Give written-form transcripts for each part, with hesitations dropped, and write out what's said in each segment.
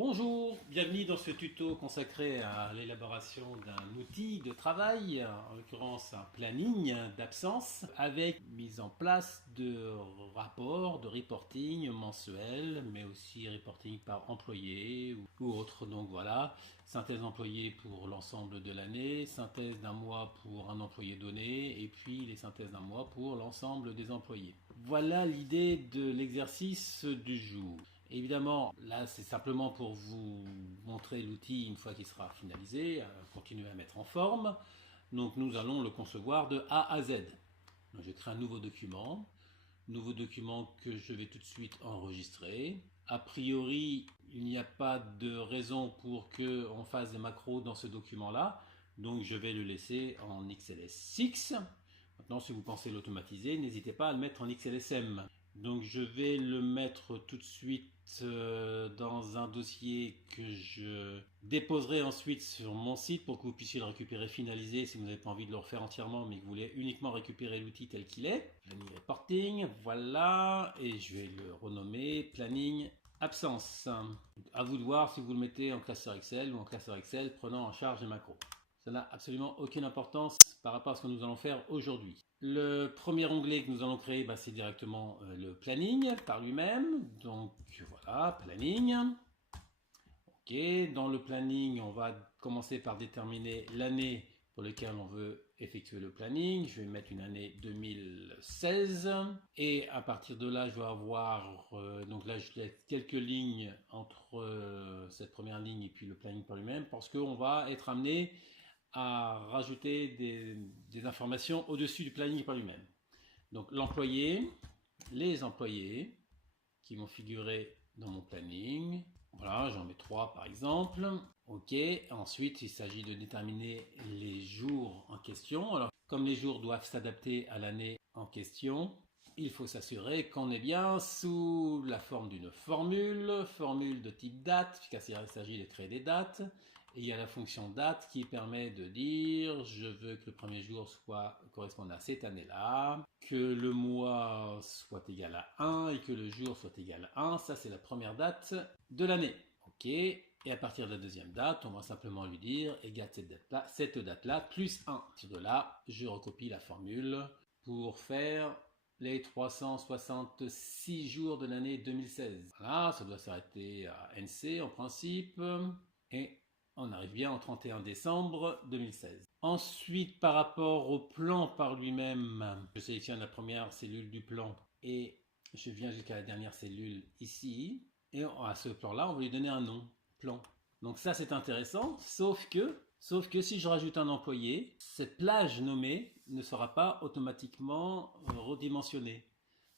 Bonjour, bienvenue dans ce tuto consacré à l'élaboration d'un outil de travail, en l'occurrence un planning d'absence, avec mise en place de rapports, de reporting mensuel, mais aussi reporting par employé ou autre. Donc voilà, synthèse employé pour l'ensemble de l'année, synthèse d'un mois pour un employé donné, et puis les synthèses d'un mois pour l'ensemble des employés. Voilà l'idée de l'exercice du jour. Évidemment, là, c'est simplement pour vous montrer l'outil une fois qu'il sera finalisé, continuer à mettre en forme. Donc, nous allons le concevoir de A à Z. Donc, je crée un nouveau document que je vais tout de suite enregistrer. A priori, il n'y a pas de raison pour qu'on fasse des macros dans ce document-là, donc je vais le laisser en XLS6. Maintenant, si vous pensez l'automatiser, n'hésitez pas à le mettre en XLSM. Donc je vais le mettre tout de suite dans un dossier que je déposerai ensuite sur mon site pour que vous puissiez le récupérer finalisé si vous n'avez pas envie de le refaire entièrement mais que vous voulez uniquement récupérer l'outil tel qu'il est. Planning reporting, voilà, et je vais le renommer planning absence. À vous de voir si vous le mettez en classeur Excel ou en classeur Excel prenant en charge les macros. Ça n'a absolument aucune importance par rapport à ce que nous allons faire aujourd'hui. Le premier onglet que nous allons créer, c'est directement le planning par lui-même. Donc voilà, planning. Ok, dans le planning, on va commencer par déterminer l'année pour laquelle on veut effectuer le planning. Je vais mettre une année 2016. Et à partir de là, je vais avoir, donc là je laisse quelques lignes entre cette première ligne et puis le planning par lui-même parce qu'on va être amené à rajouter des informations au-dessus du planning par lui-même. Donc l'employé, les employés qui vont figurer dans mon planning. Voilà, j'en mets 3 par exemple. Ok, ensuite il s'agit de déterminer les jours en question. Alors comme les jours doivent s'adapter à l'année en question, il faut s'assurer qu'on est bien sous la forme d'une formule de type date, puisqu'il s'agit de créer des dates. Et il y a la fonction date qui permet de dire je veux que le premier jour corresponde à cette année-là, que le mois soit égal à 1 et que le jour soit égal à 1. Ça, c'est la première date de l'année. Ok. Et à partir de la deuxième date, on va simplement lui dire égale cette date-là plus 1. À partir de là, je recopie la formule pour faire les 366 jours de l'année 2016. Voilà, ça doit s'arrêter à NC en principe. Et on arrive bien au 31 décembre 2016. Ensuite, par rapport au plan par lui-même, je sélectionne la première cellule du plan et je viens jusqu'à la dernière cellule ici. Et à ce plan-là, on va lui donner un nom, plan. Donc ça, c'est intéressant, sauf que si je rajoute un employé, cette plage nommée ne sera pas automatiquement redimensionnée.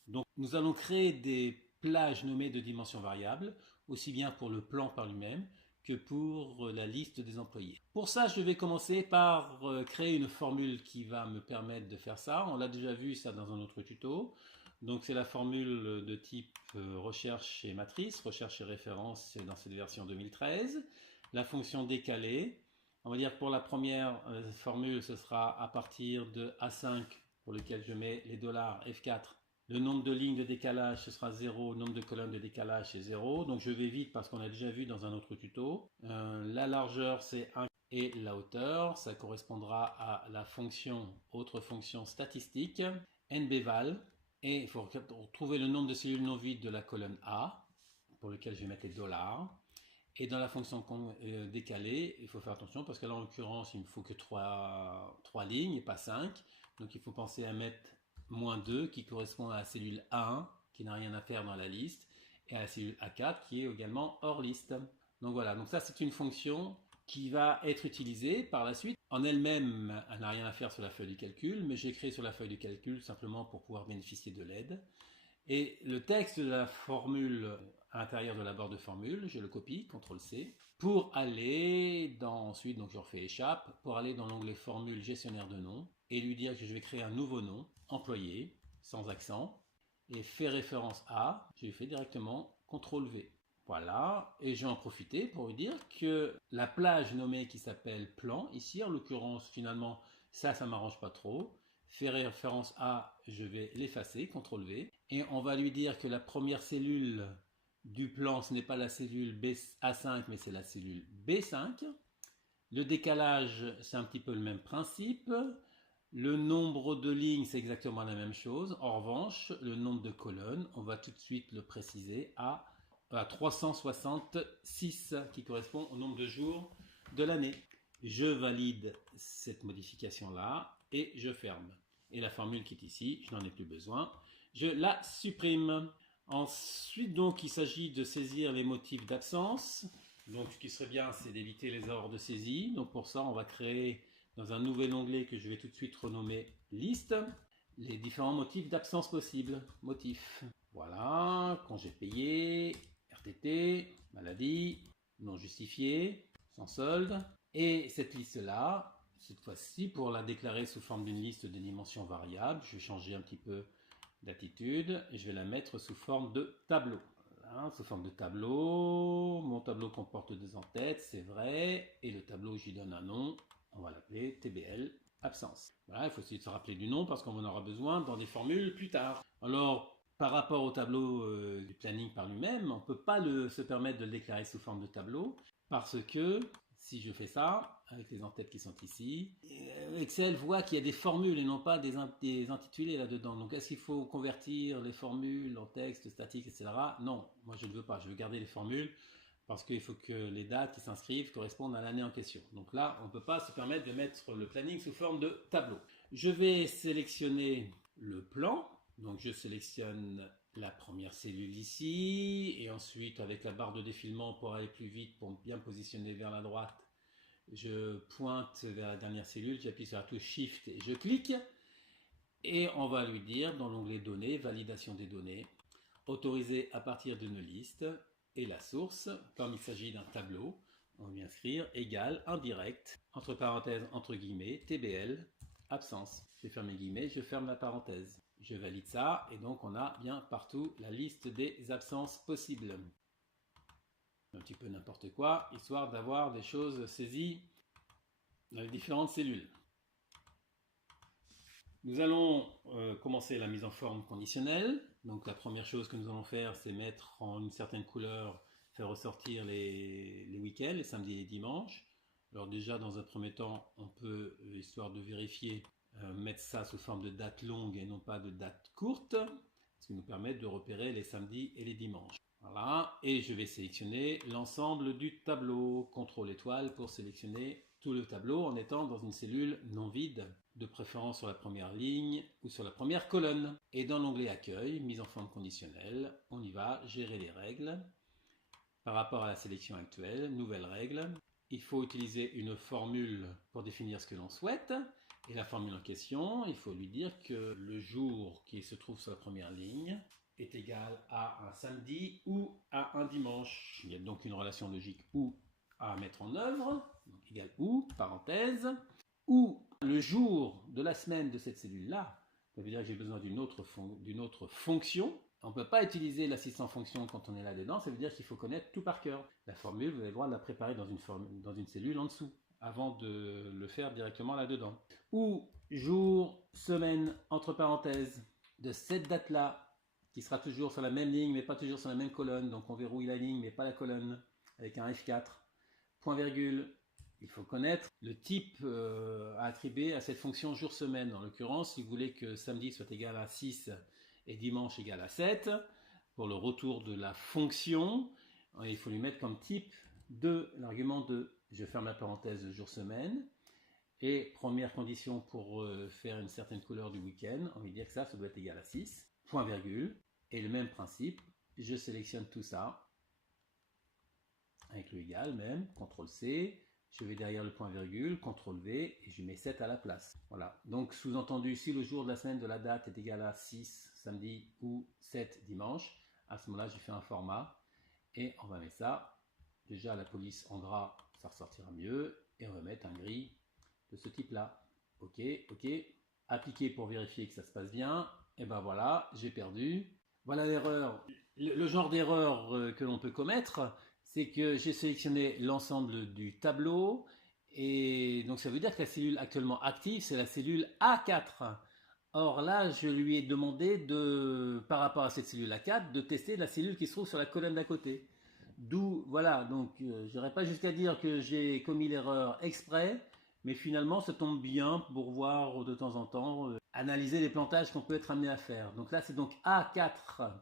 Donc nous allons créer des plages nommées de dimension variable, aussi bien pour le plan par lui-même que pour la liste des employés. Pour ça, je vais commencer par créer une formule qui va me permettre de faire ça. On l'a déjà vu ça dans un autre tuto. Donc c'est la formule de type recherche et matrice, recherche et référence dans cette version 2013. La fonction décalée, on va dire que pour la première formule, ce sera à partir de A5 pour lequel je mets les dollars F4. Le nombre de lignes de décalage, ce sera 0. Le nombre de colonnes de décalage, c'est 0. Donc je vais vite parce qu'on a déjà vu dans un autre tuto. La largeur, c'est 1. Et la hauteur, ça correspondra à la autre fonction statistique, nbval. Et il faut trouver le nombre de cellules non vides de la colonne A, pour lequel je vais mettre les dollars. Et dans la fonction décalée, il faut faire attention parce que là, en l'occurrence, il ne me faut que 3 lignes et pas 5. Donc il faut penser à mettre -2 qui correspond à la cellule A1 qui n'a rien à faire dans la liste et à la cellule A4 qui est également hors liste. Donc voilà, donc ça c'est une fonction qui va être utilisée par la suite. En elle-même, elle n'a rien à faire sur la feuille de calcul, mais j'ai créé sur la feuille de calcul simplement pour pouvoir bénéficier de l'aide. Et le texte de la formule à l'intérieur de la barre de formule, je le copie, CTRL-C, pour aller ensuite, donc je refais échappe, pour aller dans l'onglet formule gestionnaire de nom et lui dire que je vais créer un nouveau nom, employé, sans accent, et fait référence à, je lui fais directement CTRL-V. Voilà, et je vais en profiter pour lui dire que la plage nommée qui s'appelle plan, ici en l'occurrence finalement ça m'arrange pas trop, fait référence à, je vais l'effacer, CTRL-V, et on va lui dire que la première cellule du plan, ce n'est pas la cellule A5, mais c'est la cellule B5. Le décalage, c'est un petit peu le même principe. Le nombre de lignes, c'est exactement la même chose. En revanche, le nombre de colonnes, on va tout de suite le préciser à 366, qui correspond au nombre de jours de l'année. Je valide cette modification-là et je ferme. Et la formule qui est ici, je n'en ai plus besoin. Je la supprime. Ensuite, donc, il s'agit de saisir les motifs d'absence. Donc, ce qui serait bien, c'est d'éviter les erreurs de saisie. Donc, pour ça, on va créer dans un nouvel onglet que je vais tout de suite renommer liste les différents motifs d'absence possibles. Motifs. Voilà, congé payé, RTT, maladie, non justifié, sans solde. Et cette liste-là, cette fois-ci, pour la déclarer sous forme d'une liste de dimensions variables, je vais changer un petit peu d'attitude et je vais la mettre sous forme de tableau. Voilà, sous forme de tableau, mon tableau comporte 2 en-têtes, c'est vrai, et le tableau, j'y donne un nom, on va l'appeler TBL absence. Voilà, il faut essayer de se rappeler du nom parce qu'on en aura besoin dans des formules plus tard. Alors, par rapport au tableau du planning par lui-même, on ne peut pas se permettre de le déclarer sous forme de tableau parce que si je fais ça, avec les en-têtes qui sont ici, Excel voit qu'il y a des formules et non pas des intitulés là-dedans. Donc, est-ce qu'il faut convertir les formules en texte statique, etc. Non, moi je ne veux pas. Je veux garder les formules parce qu'il faut que les dates qui s'inscrivent correspondent à l'année en question. Donc là, on ne peut pas se permettre de mettre le planning sous forme de tableau. Je vais sélectionner le plan. Donc je sélectionne la première cellule ici, et ensuite avec la barre de défilement pour aller plus vite, pour bien positionner vers la droite, je pointe vers la dernière cellule, j'appuie sur la touche Shift et je clique, et on va lui dire dans l'onglet données, validation des données, autoriser à partir d'une liste, et la source, comme il s'agit d'un tableau, on va inscrire égal indirect, entre parenthèses, entre guillemets, TBL, absence. Je ferme les guillemets, je ferme la parenthèse. Je valide ça, et donc on a bien partout la liste des absences possibles. Un petit peu n'importe quoi, histoire d'avoir des choses saisies dans les différentes cellules. Nous allons commencer la mise en forme conditionnelle. Donc la première chose que nous allons faire, c'est mettre en une certaine couleur, faire ressortir les week-ends, les samedis et les dimanches. Alors déjà, dans un premier temps, on peut, histoire de vérifier, mettre ça sous forme de date longue et non pas de date courte, ce qui nous permet de repérer les samedis et les dimanches. Voilà, et je vais sélectionner l'ensemble du tableau. CTRL étoile pour sélectionner tout le tableau en étant dans une cellule non vide, de préférence sur la première ligne ou sur la première colonne. Et dans l'onglet accueil, mise en forme conditionnelle, on y va, gérer les règles. Par rapport à la sélection actuelle, nouvelle règle, il faut utiliser une formule pour définir ce que l'on souhaite. Et la formule en question, il faut lui dire que le jour qui se trouve sur la première ligne est égal à un samedi ou à un dimanche. Il y a donc une relation logique ou à mettre en œuvre, donc égal ou, parenthèse, ou le jour de la semaine de cette cellule-là, ça veut dire que j'ai besoin d'une autre fonction. On ne peut pas utiliser l'assistant fonction quand on est là-dedans, ça veut dire qu'il faut connaître tout par cœur. La formule, vous allez devoir la préparer dans une cellule en dessous, avant de le faire directement là-dedans. Ou jour, semaine, entre parenthèses, de cette date-là, qui sera toujours sur la même ligne, mais pas toujours sur la même colonne, donc on verrouille la ligne, mais pas la colonne, avec un F4, point virgule. Il faut connaître le type à attribuer à cette fonction jour-semaine. En l'occurrence, si vous voulez que samedi soit égal à 6 et dimanche égal à 7, pour le retour de la fonction, il faut lui mettre comme type 2, l'argument 2. Je ferme la parenthèse de jour-semaine. Et première condition pour faire une certaine couleur du week-end, on va dire que ça doit être égal à 6, point virgule. Et le même principe, je sélectionne tout ça, avec le égal même, CTRL-C, je vais derrière le point virgule, CTRL-V, et je mets 7 à la place. Voilà, donc sous-entendu, si le jour de la semaine de la date est égal à 6 samedi ou 7 dimanche, à ce moment-là, je fais un format, et on va mettre ça. Déjà, la police en gras, ça ressortira mieux, et on va mettre un gris de ce type-là. Ok, ok. Appliquer pour vérifier que ça se passe bien, et ben voilà, j'ai perdu. Voilà l'erreur. Le genre d'erreur que l'on peut commettre, c'est que j'ai sélectionné l'ensemble du tableau, et donc ça veut dire que la cellule actuellement active, c'est la cellule A4. Or là, je lui ai demandé par rapport à cette cellule A4, de tester la cellule qui se trouve sur la colonne d'à côté. D'où, voilà, donc je n'irai pas jusqu'à dire que j'ai commis l'erreur exprès, mais finalement, ça tombe bien pour voir de temps en temps, analyser les plantages qu'on peut être amené à faire. Donc là, c'est donc A4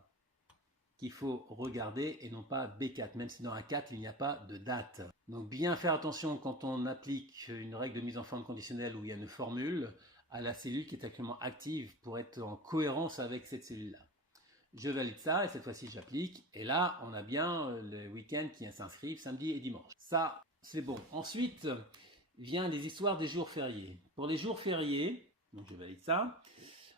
qu'il faut regarder et non pas B4, même si dans A4, il n'y a pas de date. Donc bien faire attention quand on applique une règle de mise en forme conditionnelle où il y a une formule à la cellule qui est actuellement active pour être en cohérence avec cette cellule-là. Je valide ça et cette fois-ci j'applique. Et là, on a bien le week-end qui s'inscrivent samedi et dimanche. Ça, c'est bon. Ensuite, vient les histoires des jours fériés. Pour les jours fériés, donc je valide ça,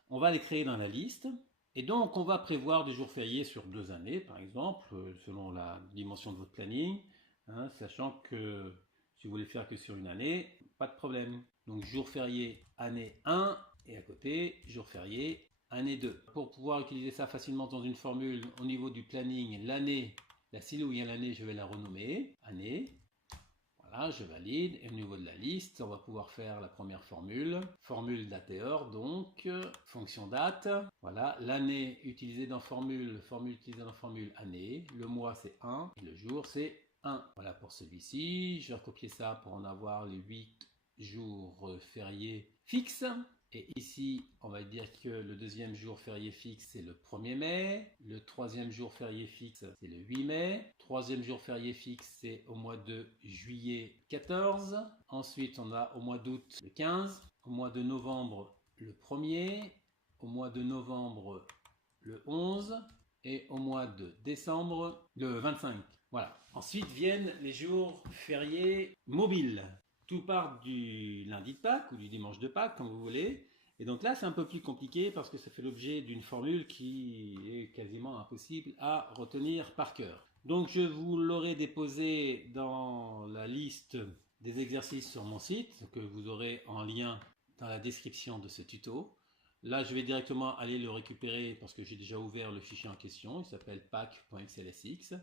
on va les créer dans la liste. Et donc, on va prévoir des jours fériés sur 2 années, par exemple, selon la dimension de votre planning, hein, sachant que si vous voulez faire que sur une année, pas de problème. Donc, jour férié année 1 et à côté, jour férié année 2. Pour pouvoir utiliser ça facilement dans une formule au niveau du planning, l'année, la cellule où il y a l'année, je vais la renommer année. Voilà, je valide. Et au niveau de la liste, on va pouvoir faire la première formule. Formule date et heure, donc, fonction date. Voilà, l'année utilisée dans formule utilisée dans formule année. Le mois, c'est 1 et le jour, c'est 1. Voilà pour celui-ci. Je vais recopier ça pour en avoir les 8 jours fériés fixes. Et ici, on va dire que le deuxième jour férié fixe, c'est le 1er mai. Le troisième jour férié fixe, c'est le 8 mai. Troisième jour férié fixe, c'est au mois de juillet 14. Ensuite, on a au mois d'août le 15. Au mois de novembre, le 1er. Au mois de novembre, le 11. Et au mois de décembre, le 25. Voilà. Ensuite viennent les jours fériés mobiles. Tout part du lundi de Pâques ou du dimanche de Pâques, comme vous voulez. Et donc là, c'est un peu plus compliqué parce que ça fait l'objet d'une formule qui est quasiment impossible à retenir par cœur. Donc je vous l'aurai déposé dans la liste des exercices sur mon site, que vous aurez en lien dans la description de ce tuto. Là, je vais directement aller le récupérer parce que j'ai déjà ouvert le fichier en question. Il s'appelle pack.xlsx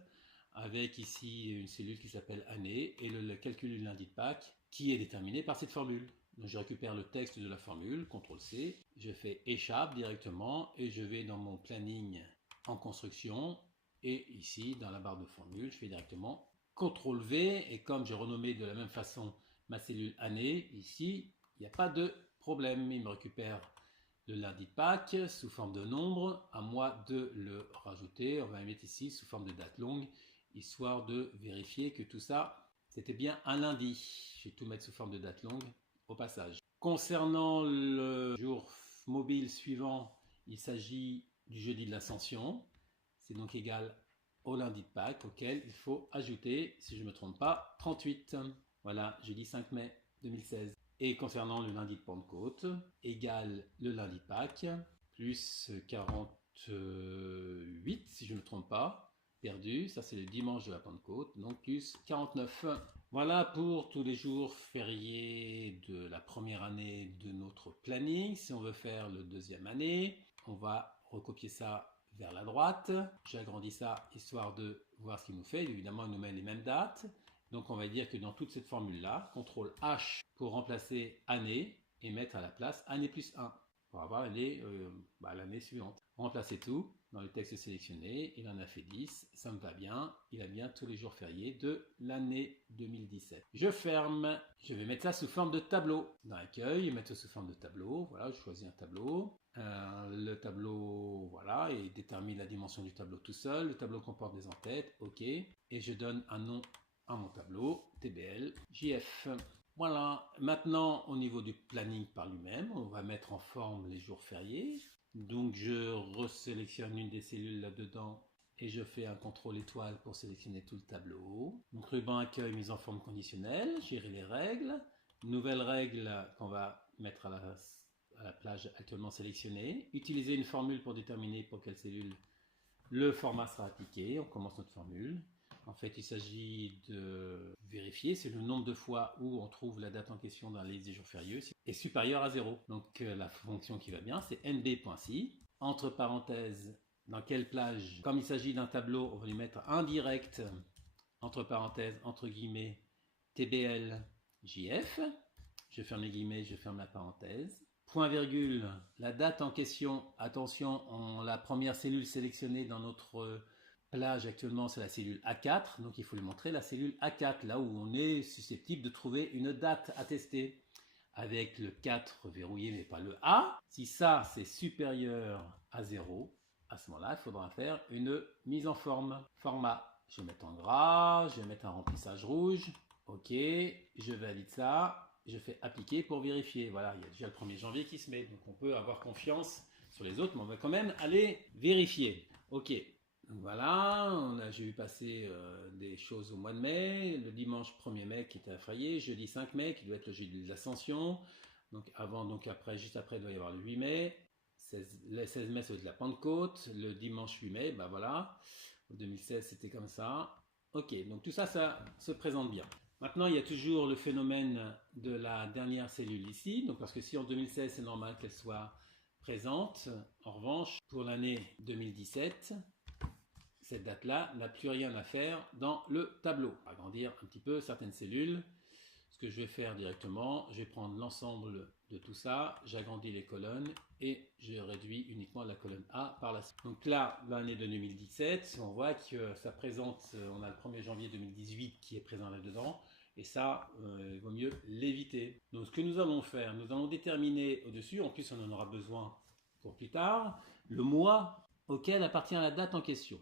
avec ici une cellule qui s'appelle année et le calcul du lundi de Pâques qui est déterminé par cette formule. Donc je récupère le texte de la formule, CTRL-C, je fais échappe directement et je vais dans mon planning en construction et ici dans la barre de formule, je fais directement CTRL-V et comme j'ai renommé de la même façon ma cellule année, ici, il n'y a pas de problème, il me récupère le lundi de Pâques sous forme de nombre, à moi de le rajouter, on va le mettre ici sous forme de date longue, histoire de vérifier que tout ça c'était bien un lundi. Je vais tout mettre sous forme de date longue au passage. Concernant le jour mobile suivant, il s'agit du jeudi de l'Ascension. C'est donc égal au lundi de Pâques auquel il faut ajouter, si je ne me trompe pas, 38. Voilà, jeudi 5 mai 2016. Et concernant le lundi de Pentecôte, égal le lundi de Pâques, plus 48, si je ne me trompe pas, perdu, ça c'est le dimanche de la Pentecôte, donc plus 49. Voilà pour tous les jours fériés de la première année de notre planning. Si on veut faire le deuxième année, on va recopier ça vers la droite. J'agrandis ça histoire de voir ce qu'il nous fait. Évidemment, il nous met les mêmes dates. Donc on va dire que dans toute cette formule-là, CTRL H pour remplacer année et mettre à la place année plus 1 pour avoir l'année suivante. Remplacer tout dans le texte sélectionné, il en a fait 10, ça me va bien, il a bien tous les jours fériés de l'année 2017. Je ferme, je vais mettre ça sous forme de tableau. Dans l'accueil, mettre ça sous forme de tableau, voilà, je choisis un tableau. Le tableau, voilà, et détermine la dimension du tableau tout seul. Le tableau comporte des entêtes, ok. Et je donne un nom à mon tableau, TBL, JF. Voilà, maintenant au niveau du planning par lui-même, on va mettre en forme les jours fériés. Donc je resélectionne une des cellules là-dedans et je fais un CTRL étoile pour sélectionner tout le tableau. Donc ruban accueil mise en forme conditionnelle, gérer les règles. Nouvelle règle qu'on va mettre à la plage actuellement sélectionnée. Utiliser une formule pour déterminer pour quelle cellule le format sera appliqué. On commence notre formule. En fait, il s'agit de vérifier si le nombre de fois où on trouve la date en question dans la liste des jours fériés est supérieur à 0. Donc la fonction qui va bien, c'est nb.si. Entre parenthèses, dans quelle plage, comme il s'agit d'un tableau, on va lui mettre un direct, entre parenthèses, entre guillemets, tbl jf. Je ferme les guillemets, je ferme la parenthèse. point virgule, la date en question, attention, la première cellule sélectionnée dans notre plage actuellement c'est la cellule A4, donc il faut lui montrer la cellule A4, là où on est susceptible de trouver une date à tester. Avec le 4 verrouillé mais pas le A, si ça c'est supérieur à 0, à ce moment-là il faudra faire une mise en format. Je vais mettre en gras, je vais mettre un remplissage rouge, ok, je valide ça, je fais appliquer pour vérifier. Voilà, il y a déjà le 1er janvier qui se met, donc on peut avoir confiance sur les autres, mais on va quand même aller vérifier. Ok, donc voilà, j'ai vu passer des choses au mois de mai, le dimanche 1er mai qui était affrayé, jeudi 5 mai qui doit être le jeudi de l'Ascension, donc avant, donc après, juste après il doit y avoir le 8 mai, le 16 mai ça va être la Pentecôte, le dimanche 8 mai, ben voilà, en 2016 c'était comme ça. Ok, donc tout ça, ça se présente bien. Maintenant, il y a toujours le phénomène de la dernière cellule ici, donc parce que si en 2016 c'est normal qu'elle soit présente, en revanche, pour l'année 2017, cette date-là n'a plus rien à faire dans le tableau. On va agrandir un petit peu certaines cellules. Ce que je vais faire directement, je vais prendre l'ensemble de tout ça, j'agrandis les colonnes et je réduis uniquement la colonne A par la suite. Donc là, l'année de 2017, on voit que ça présente, on a le 1er janvier 2018 qui est présent là-dedans, et ça, il vaut mieux l'éviter. Donc ce que nous allons faire, nous allons déterminer au-dessus, en plus on en aura besoin pour plus tard, le mois auquel appartient la date en question.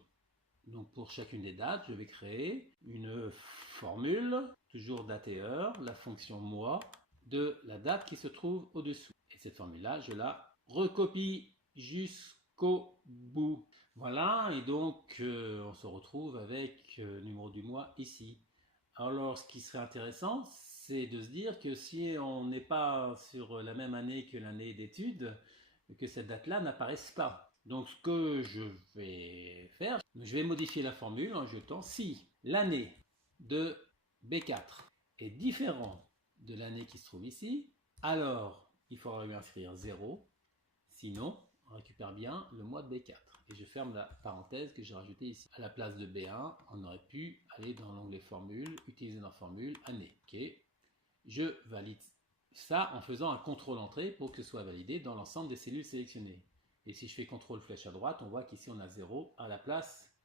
Donc pour chacune des dates, je vais créer une formule, toujours date et heure, la fonction mois, de la date qui se trouve au-dessous. Et cette formule-là, je la recopie jusqu'au bout. Voilà, et donc on se retrouve avec le numéro du mois ici. Alors ce qui serait intéressant, c'est de se dire que si on n'est pas sur la même année que l'année d'études, que cette date-là n'apparaisse pas. Donc ce que je vais faire, je vais modifier la formule en jetant si l'année de B4 est différente de l'année qui se trouve ici, alors il faudra lui inscrire 0, sinon on récupère bien le mois de B4. Et je ferme la parenthèse que j'ai rajoutée ici. À la place de B1, on aurait pu aller dans l'onglet formule, utiliser dans formule, année. Ok, je valide ça en faisant un contrôle entrée pour que ce soit validé dans l'ensemble des cellules sélectionnées. Et si je fais contrôle flèche à droite, on voit qu'ici on a 0 à la place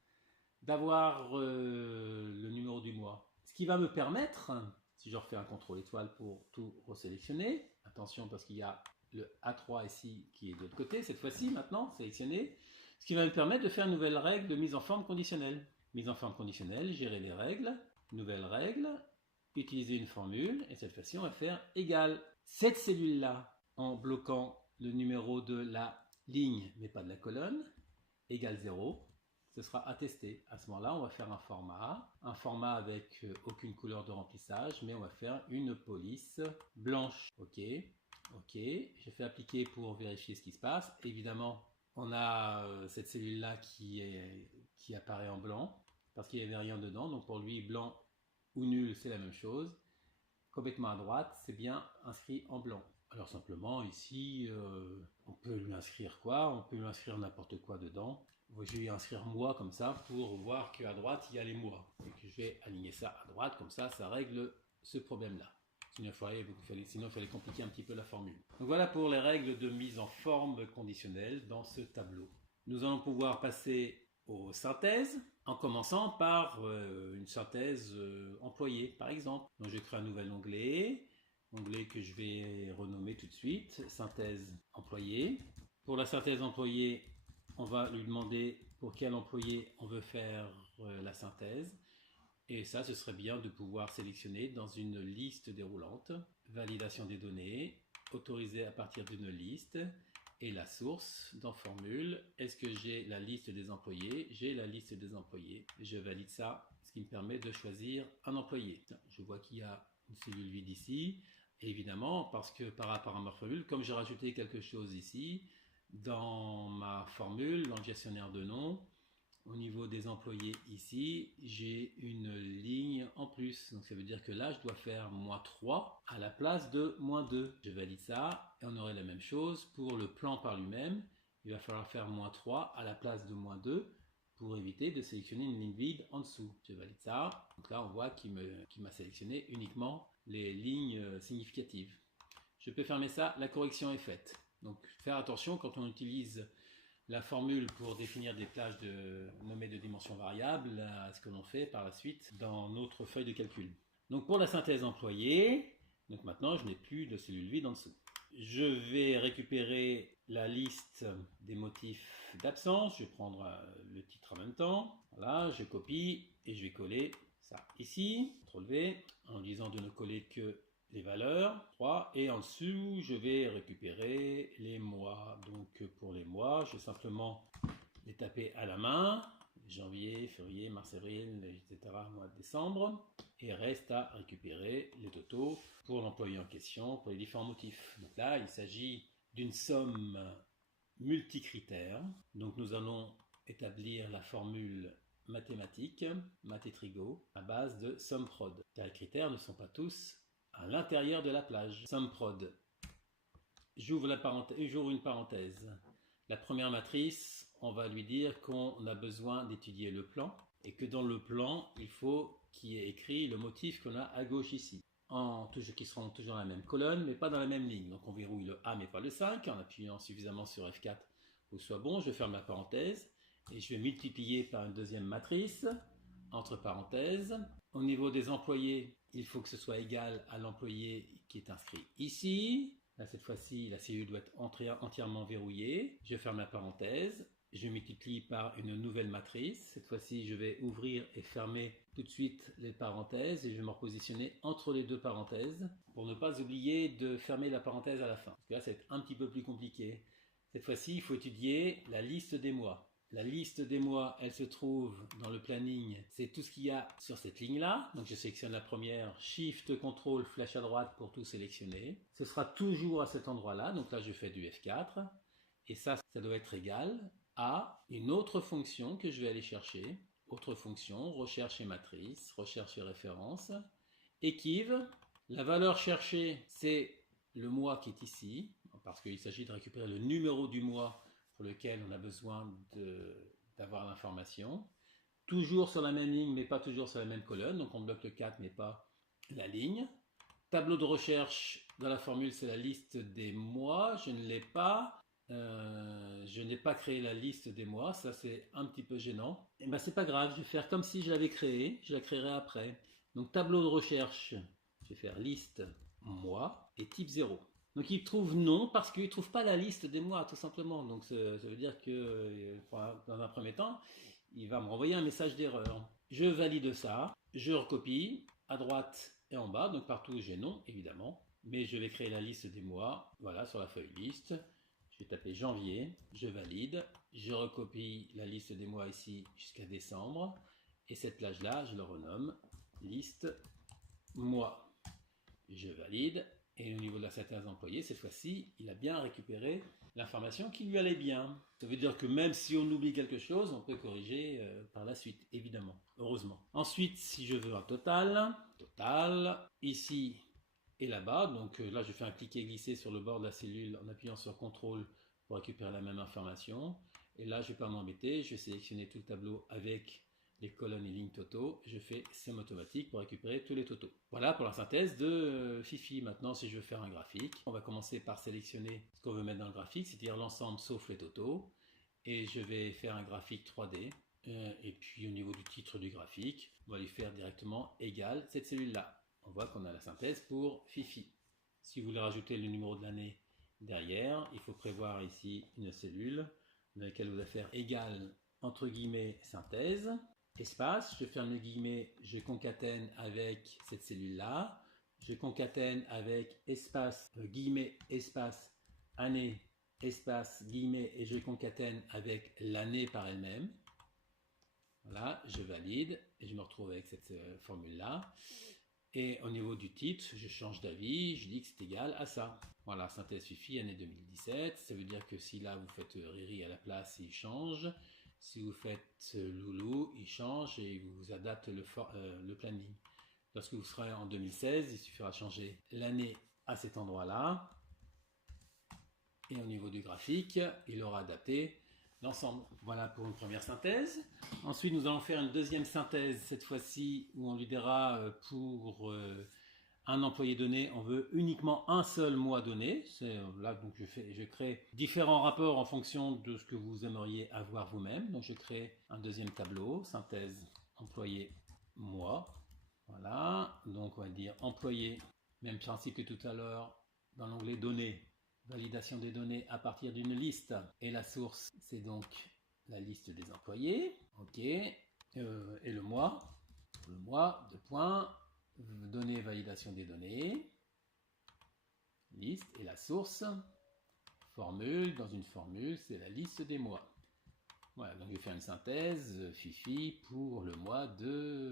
d'avoir le numéro du mois. Ce qui va me permettre, si je refais un contrôle étoile pour tout resélectionner, attention parce qu'il y a le A3 ici qui est de l'autre côté, cette fois-ci maintenant sélectionné, ce qui va me permettre de faire une nouvelle règle de mise en forme conditionnelle. Mise en forme conditionnelle, gérer les règles, nouvelle règle, utiliser une formule, et cette fois-ci on va faire égal. Cette cellule-là, en bloquant le numéro de la ligne, mais pas de la colonne, égale 0, ce sera attesté. À ce moment-là, on va faire un format avec aucune couleur de remplissage, mais on va faire une police blanche. Ok, ok, je fais appliquer pour vérifier ce qui se passe. Évidemment, on a cette cellule-là qui apparaît en blanc, parce qu'il n'y avait rien dedans, donc pour lui, blanc ou nul, c'est la même chose. Complètement à droite, c'est bien inscrit en blanc. Alors simplement, ici, on peut lui inscrire quoi? On peut lui inscrire n'importe quoi dedans. Je vais inscrire mois comme ça pour voir qu'à droite, il y a les mois. Et que je vais aligner ça à droite, comme ça règle ce problème-là. Sinon, il fallait compliquer un petit peu la formule. Donc voilà pour les règles de mise en forme conditionnelle dans ce tableau. Nous allons pouvoir passer aux synthèses, en commençant par une synthèse employée, par exemple. Donc je crée un nouvel onglet que je vais renommer tout de suite, synthèse employée. Pour la synthèse employée, on va lui demander pour quel employé on veut faire la synthèse. Et ça, ce serait bien de pouvoir sélectionner dans une liste déroulante, validation des données, autorisé à partir d'une liste, et la source dans formule. Est-ce que j'ai la liste des employés? J'ai la liste des employés. Je valide ça, ce qui me permet de choisir un employé. Je vois qu'il y a une cellule vide ici. Et évidemment, parce que par rapport à ma formule, comme j'ai rajouté quelque chose ici, dans ma formule, dans le gestionnaire de noms, au niveau des employés ici, j'ai une ligne en plus. Donc ça veut dire que là, je dois faire -3 à la place de -2. Je valide ça et on aurait la même chose pour le plan par lui-même. Il va falloir faire -3 à la place de -2 pour éviter de sélectionner une ligne vide en dessous. Je valide ça. Donc là, on voit qu'il m'a sélectionné uniquement les lignes significatives. je peux fermer ça, la correction est faite. Donc faire attention quand on utilise la formule pour définir des plages nommées de dimension variable à ce que l'on fait par la suite dans notre feuille de calcul. Donc pour la synthèse employée, donc maintenant je n'ai plus de cellules vides en dessous. Je vais récupérer la liste des motifs d'absence, je vais prendre le titre en même temps, voilà, je copie et je vais coller ça ici, CTRL V, en disant de ne coller que les valeurs, 3, et en dessous je vais récupérer les mois. Donc pour les mois, je vais simplement les taper à la main, janvier, février, mars, avril, etc., mois de décembre, et reste à récupérer les totaux pour l'employé en question, pour les différents motifs. Donc là, il s'agit d'une somme multicritère, donc nous allons établir la formule mathématique, Math-et-Trigo, à base de SUMPROD. Les critères ne sont pas tous à l'intérieur de la plage. SUMPROD. J'ouvre une parenthèse. La première matrice, on va lui dire qu'on a besoin d'étudier le plan et que dans le plan, il faut qu'il y ait écrit le motif qu'on a à gauche ici. Qui seront toujours dans la même colonne, mais pas dans la même ligne. Donc on verrouille le A, mais pas le 5, en appuyant suffisamment sur F4 pour que ce soit bon. Je ferme la parenthèse et je vais multiplier par une deuxième matrice, entre parenthèses. Au niveau des employés, il faut que ce soit égal à l'employé qui est inscrit ici. Là, cette fois-ci, la cellule doit être entièrement verrouillée. Je ferme la parenthèse. Je multiplie par une nouvelle matrice. Cette fois-ci, je vais ouvrir et fermer tout de suite les parenthèses et je vais me repositionner entre les deux parenthèses pour ne pas oublier de fermer la parenthèse à la fin. Parce que là, ça va être un petit peu plus compliqué. Cette fois-ci, il faut étudier la liste des mois. La liste des mois, elle se trouve dans le planning. C'est tout ce qu'il y a sur cette ligne-là. Donc je sélectionne la première, Shift, Ctrl, flèche à droite pour tout sélectionner. Ce sera toujours à cet endroit-là. Donc là, je fais du F4. Et ça doit être égal à une autre fonction que je vais aller chercher. Autre fonction, recherche et matrice, recherche et référence. Équive. La valeur cherchée, c'est le mois qui est ici, parce qu'il s'agit de récupérer le numéro du mois pour lequel on a besoin d'avoir l'information. Toujours sur la même ligne, mais pas toujours sur la même colonne. Donc on bloque le 4, mais pas la ligne. Tableau de recherche, dans la formule, c'est la liste des mois. Je ne l'ai pas. Je n'ai pas créé la liste des mois. Ça, c'est un petit peu gênant. Et ben, c'est pas grave. Je vais faire comme si je l'avais créée. Je la créerai après. Donc tableau de recherche, je vais faire liste mois et type 0. Donc il trouve non parce qu'il ne trouve pas la liste des mois tout simplement. Donc ça veut dire que dans un premier temps, il va me renvoyer un message d'erreur. Je valide ça, je recopie à droite et en bas, donc partout j'ai non évidemment. Mais je vais créer la liste des mois, voilà sur la feuille liste. Je vais taper janvier, je valide, je recopie la liste des mois ici jusqu'à décembre. Et cette plage là, je le renomme liste mois. Je valide. Et au niveau de la synthèse employée, cette fois-ci, il a bien récupéré l'information qui lui allait bien. Ça veut dire que même si on oublie quelque chose, on peut corriger par la suite, évidemment, heureusement. Ensuite, si je veux un total, ici et là-bas, donc là je fais un cliquer-glisser sur le bord de la cellule en appuyant sur CTRL pour récupérer la même information. Et là, je ne vais pas m'embêter, je vais sélectionner tout le tableau avec les colonnes et lignes totaux, je fais SEM automatique pour récupérer tous les totaux. Voilà pour la synthèse de Fifi. Maintenant, si je veux faire un graphique, on va commencer par sélectionner ce qu'on veut mettre dans le graphique, c'est-à-dire l'ensemble sauf les totaux. Et je vais faire un graphique 3D. Et puis au niveau du titre du graphique, on va lui faire directement égal cette cellule-là. On voit qu'on a la synthèse pour Fifi. Si vous voulez rajouter le numéro de l'année derrière, il faut prévoir ici une cellule dans laquelle vous allez faire égal entre guillemets synthèse. Espace, je ferme le guillemet, je concatène avec cette cellule-là, je concatène avec espace, guillemet, espace, année, espace, guillemet, et je concatène avec l'année par elle-même. Voilà, je valide, et je me retrouve avec cette formule-là. Et au niveau du titre, je change d'avis, je dis que c'est égal à ça. Voilà, synthèse Fifi, année 2017, ça veut dire que si là vous faites Riri à la place, il change. Si vous faites Loulou, il change et il vous adapte le planning. Lorsque vous serez en 2016, il suffira changer l'année à cet endroit-là. Et au niveau du graphique, il aura adapté l'ensemble. Voilà pour une première synthèse. Ensuite, nous allons faire une deuxième synthèse, cette fois-ci, où on lui dira pour un employé donné, on veut uniquement un seul mois donné. C'est là donc je crée différents rapports en fonction de ce que vous aimeriez avoir vous-même. Donc je crée un deuxième tableau, synthèse employé mois. Voilà, donc on va dire employé, même principe que tout à l'heure dans l'onglet données, validation des données à partir d'une liste. Et la source, c'est donc la liste des employés. Ok, et le mois, deux points. Données, validation des données, liste, et la source, formule, dans une formule, c'est la liste des mois. Voilà, donc je vais faire une synthèse, Fifi, pour le mois de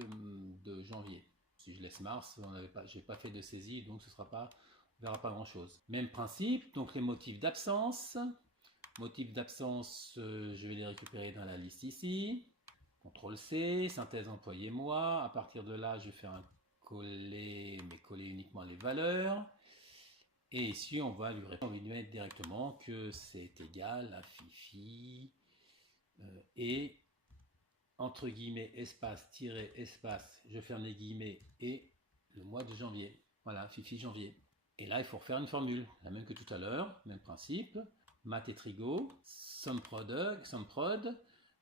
janvier. Si je laisse mars, je n'ai pas fait de saisie, donc ce sera pas, on verra pas grand chose. Même principe, donc les motifs d'absence. Motifs d'absence, je vais les récupérer dans la liste ici. CTRL C, synthèse employé mois. À partir de là, je vais faire un coller, mais coller uniquement les valeurs. Et ici, on va lui mettre directement que c'est égal à Fifi et entre guillemets espace tiré espace, je ferme les guillemets et le mois de janvier. Voilà, Fifi janvier. Et là, il faut refaire une formule, la même que tout à l'heure, même principe. Mat et trigo, SumProd,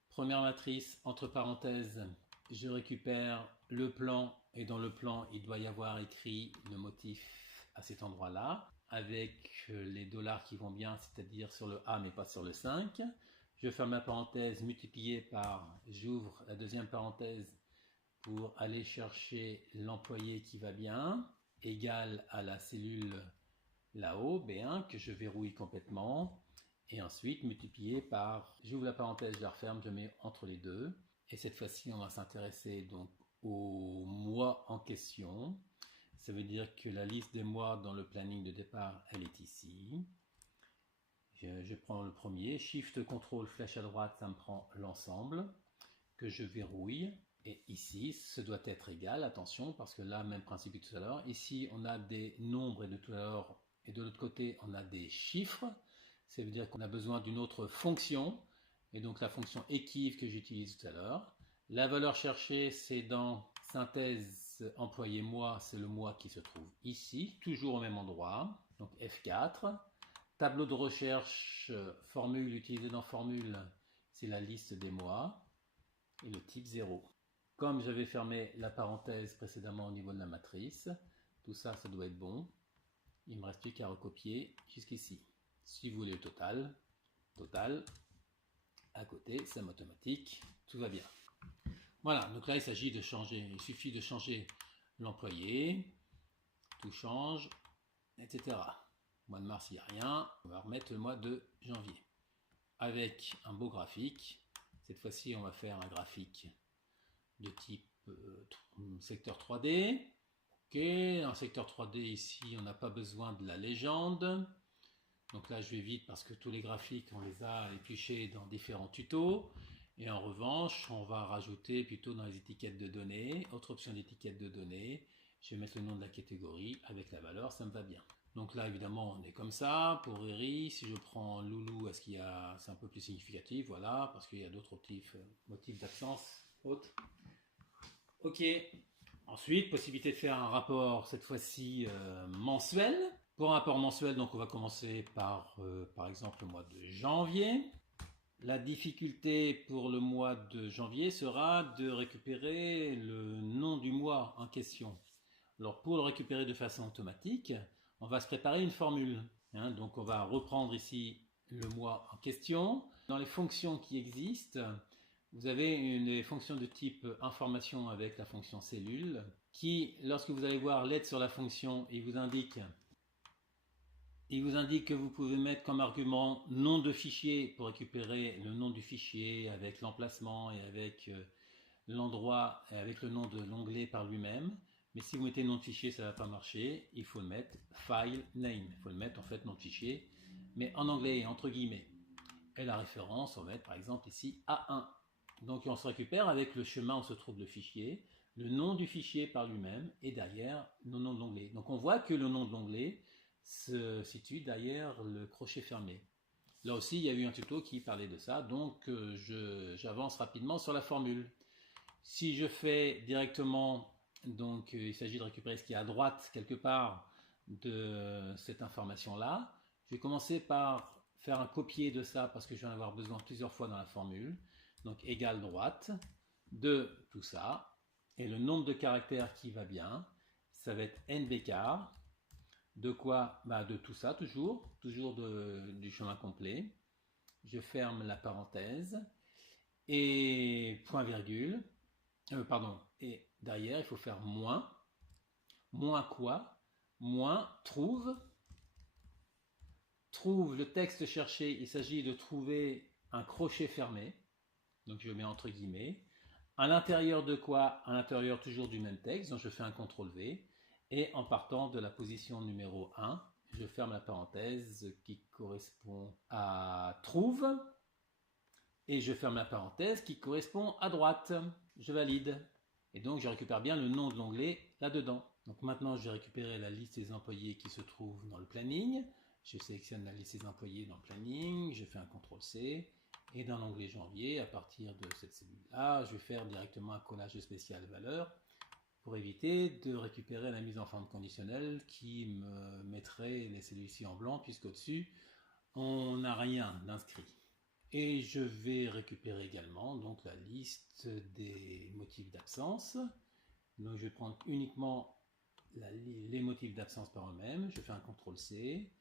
première matrice, entre parenthèses, je récupère le plan, et dans le plan, il doit y avoir écrit le motif à cet endroit-là, avec les dollars qui vont bien, c'est-à-dire sur le A, mais pas sur le 5. Je ferme la parenthèse, multiplié par, j'ouvre la deuxième parenthèse pour aller chercher l'employé qui va bien, égal à la cellule là-haut, B1, que je verrouille complètement. Et ensuite multiplié par, j'ouvre la parenthèse, je la referme, je mets entre les deux. Et cette fois-ci, on va s'intéresser donc au mois en question. Ça veut dire que la liste des mois dans le planning de départ, elle est ici. Je prends le premier, Shift, CTRL, flèche à droite, ça me prend l'ensemble que je verrouille. Et ici, ce doit être égal, attention, parce que là, même principe que tout à l'heure. Ici, on a des nombres et de tout à l'heure, et de l'autre côté, on a des chiffres. Ça veut dire qu'on a besoin d'une autre fonction, et donc la fonction équive que j'utilise tout à l'heure. La valeur cherchée, c'est dans synthèse employé mois, c'est le mois qui se trouve ici, toujours au même endroit, donc F4. Tableau de recherche, formule utilisée dans formule, c'est la liste des mois, et le type 0. Comme j'avais fermé la parenthèse précédemment au niveau de la matrice, tout ça, ça doit être bon. Il ne me reste plus qu'à recopier jusqu'ici. Si vous voulez le total, à côté, c'est automatique, tout va bien. Voilà, donc là il s'agit de changer, il suffit de changer l'employé, tout change, etc. Mois de mars, il n'y a rien, on va remettre le mois de janvier. Avec un beau graphique, cette fois-ci on va faire un graphique de type secteur 3D. Ok, dans secteur 3D ici, on n'a pas besoin de la légende. Donc là, je vais vite parce que tous les graphiques, on les a épluchés dans différents tutos. Et en revanche, on va rajouter plutôt dans les étiquettes de données, autre option d'étiquette de données. Je vais mettre le nom de la catégorie avec la valeur, ça me va bien. Donc là, évidemment, on est comme ça. Pour Eri, si je prends Loulou, est-ce qu'il y a, c'est un peu plus significatif, voilà, parce qu'il y a d'autres motifs d'absence autres. Ok. Ensuite, possibilité de faire un rapport, cette fois-ci mensuel. Pour un rapport mensuel, donc on va commencer par exemple le mois de janvier. La difficulté pour le mois de janvier sera de récupérer le nom du mois en question. Alors pour le récupérer de façon automatique, on va se préparer une formule. Donc on va reprendre ici le mois en question. Dans les fonctions qui existent, vous avez une fonction de type information avec la fonction cellule qui, lorsque vous allez voir l'aide sur la fonction, il vous indique que vous pouvez mettre comme argument nom de fichier pour récupérer le nom du fichier avec l'emplacement et avec l'endroit et avec le nom de l'onglet par lui-même. Mais si vous mettez nom de fichier, ça ne va pas marcher. Il faut le mettre file name. Il faut le mettre en fait nom de fichier, mais en anglais entre guillemets. Et la référence, on va mettre par exemple ici A1. Donc on se récupère avec le chemin où se trouve le fichier, le nom du fichier par lui-même et derrière le nom de l'onglet. Donc on voit que le nom de l'onglet se situe derrière le crochet fermé. Là aussi, il y a eu un tuto qui parlait de ça, donc j'avance rapidement sur la formule. Si je fais directement Donc il s'agit de récupérer ce qui est à droite quelque part de cette information-là. Je vais commencer par faire un copier de ça parce que je vais en avoir besoin plusieurs fois dans la formule. Donc égale droite de tout ça. Et le nombre de caractères qui va bien, ça va être n bécart. De quoi? De tout ça, toujours du chemin complet. Je ferme la parenthèse. Et point virgule. Pardon. Et derrière, il faut faire moins. Moins quoi? Moins trouve. Trouve le texte cherché. Il s'agit de trouver un crochet fermé. Donc je mets entre guillemets. À l'intérieur de quoi? À l'intérieur toujours du même texte. Donc je fais un CTRL V. Et en partant de la position numéro 1, je ferme la parenthèse qui correspond à trouve. Et je ferme la parenthèse qui correspond à droite. Je valide. Et donc je récupère bien le nom de l'onglet là-dedans. Donc maintenant je vais récupérer la liste des employés qui se trouve dans le planning. Je sélectionne la liste des employés dans le planning, je fais un CTRL-C. Et dans l'onglet janvier, à partir de cette cellule-là, je vais faire directement un collage spécial valeur pour éviter de récupérer la mise en forme conditionnelle qui me mettrait les cellules-ci en blanc puisqu'au-dessus, on n'a rien d'inscrit. Et je vais récupérer également donc la liste des motifs d'absence. Donc je vais prendre uniquement les motifs d'absence par eux-mêmes. Je fais un CTRL-C.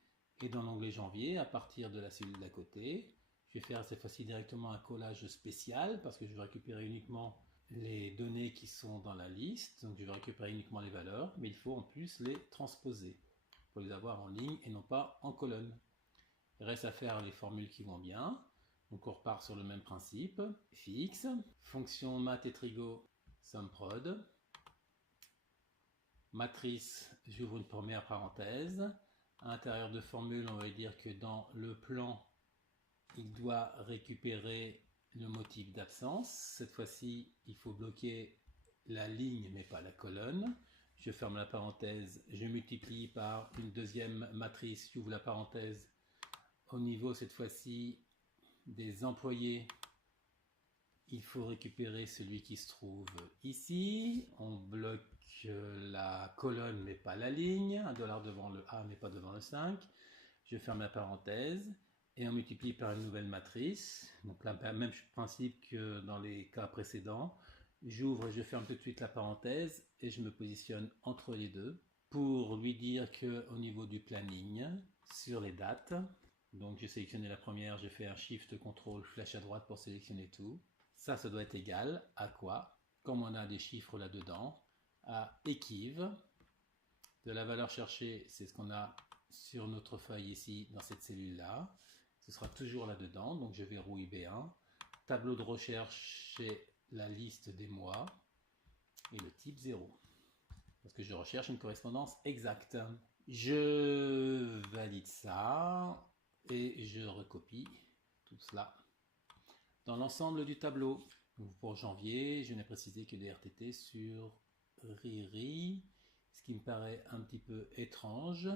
Et dans l'onglet janvier, à partir de la cellule d'à côté, je vais faire cette fois-ci directement un collage spécial parce que je vais récupérer uniquement les données qui sont dans la liste. Donc je vais récupérer uniquement les valeurs, mais il faut en plus les transposer pour les avoir en ligne et non pas en colonne. Il reste à faire les formules qui vont bien. Donc on repart sur le même principe. Fx, fonction mat et trigo, sumprod. Matrice, j'ouvre une première parenthèse. À l'intérieur de formule, on va dire que dans le plan, il doit récupérer le motif d'absence. Cette fois-ci, il faut bloquer la ligne, mais pas la colonne. Je ferme la parenthèse, je multiplie par une deuxième matrice, j'ouvre la parenthèse. Au niveau, cette fois-ci, des employés, il faut récupérer celui qui se trouve ici. On bloque la colonne mais pas la ligne, $1 devant le A mais pas devant le 5. Je ferme la parenthèse et on multiplie par une nouvelle matrice. Donc là, même principe que dans les cas précédents. J'ouvre et je ferme tout de suite la parenthèse et je me positionne entre les deux pour lui dire que au niveau du planning, sur les dates, donc j'ai sélectionné la première, j'ai fait un Shift CTRL flèche à droite pour sélectionner tout. Ça doit être égal à quoi? Comme on a des chiffres là-dedans, à équive de la valeur cherchée, c'est ce qu'on a sur notre feuille ici, dans cette cellule-là. Ce sera toujours là-dedans, donc je verrouille B1. Tableau de recherche, c'est la liste des mois et le type 0. Parce que je recherche une correspondance exacte. Je valide ça et je recopie tout cela dans l'ensemble du tableau. Donc pour janvier, je n'ai précisé que des RTT sur Riri, ce qui me paraît un petit peu étrange.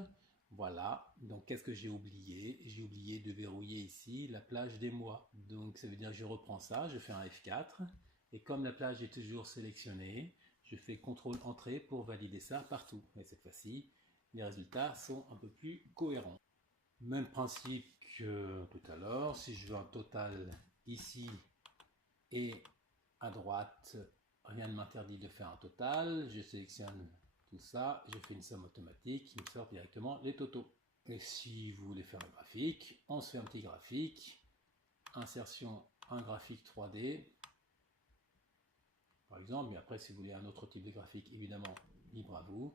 Voilà, donc qu'est-ce que j'ai oublié? J'ai oublié de verrouiller ici la plage des mois. Donc ça veut dire que je reprends ça, je fais un F4, et comme la plage est toujours sélectionnée, je fais CTRL Entrée pour valider ça partout. Et cette fois-ci, les résultats sont un peu plus cohérents. Même principe que tout à l'heure, si je veux un total ici et à droite, rien ne m'interdit de faire un total. Je sélectionne tout ça, je fais une somme automatique qui me sort directement les totaux. Et si vous voulez faire un graphique, on se fait un petit graphique. Insertion, un graphique 3D, par exemple. Mais après, si vous voulez un autre type de graphique, évidemment, libre à vous.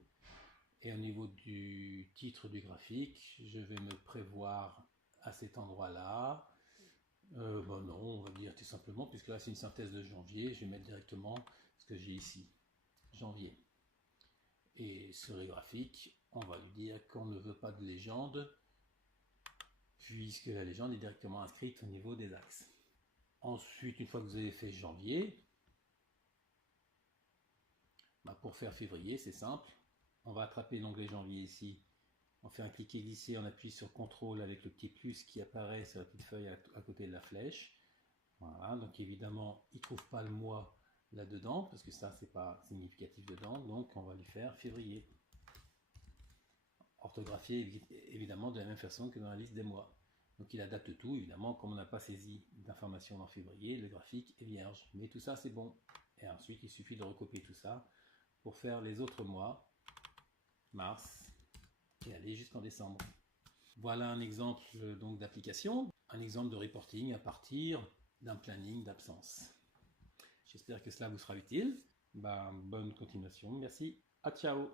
Et au niveau du titre du graphique, je vais me prévoir à cet endroit-là. Non, on va dire tout simplement, puisque là c'est une synthèse de janvier, je vais mettre directement ce que j'ai ici, janvier. Et sur les graphiques, on va lui dire qu'on ne veut pas de légende, puisque la légende est directement inscrite au niveau des axes. Ensuite, une fois que vous avez fait janvier, pour faire février, c'est simple. On va attraper l'onglet janvier ici. On fait un cliquer glisser, on appuie sur CTRL avec le petit plus qui apparaît sur la petite feuille à côté de la flèche. Voilà, donc évidemment, il ne trouve pas le mois là-dedans, parce que ça, c'est pas significatif dedans, donc on va lui faire février. Orthographié évidemment de la même façon que dans la liste des mois. Donc il adapte tout, évidemment, comme on n'a pas saisi d'informations dans février, le graphique est vierge. Mais tout ça, c'est bon. Et ensuite, il suffit de recopier tout ça pour faire les autres mois, mars, et aller jusqu'en décembre. Voilà un exemple donc d'application, un exemple de reporting à partir d'un planning d'absence. J'espère que cela vous sera utile. Bonne continuation, merci, à ciao.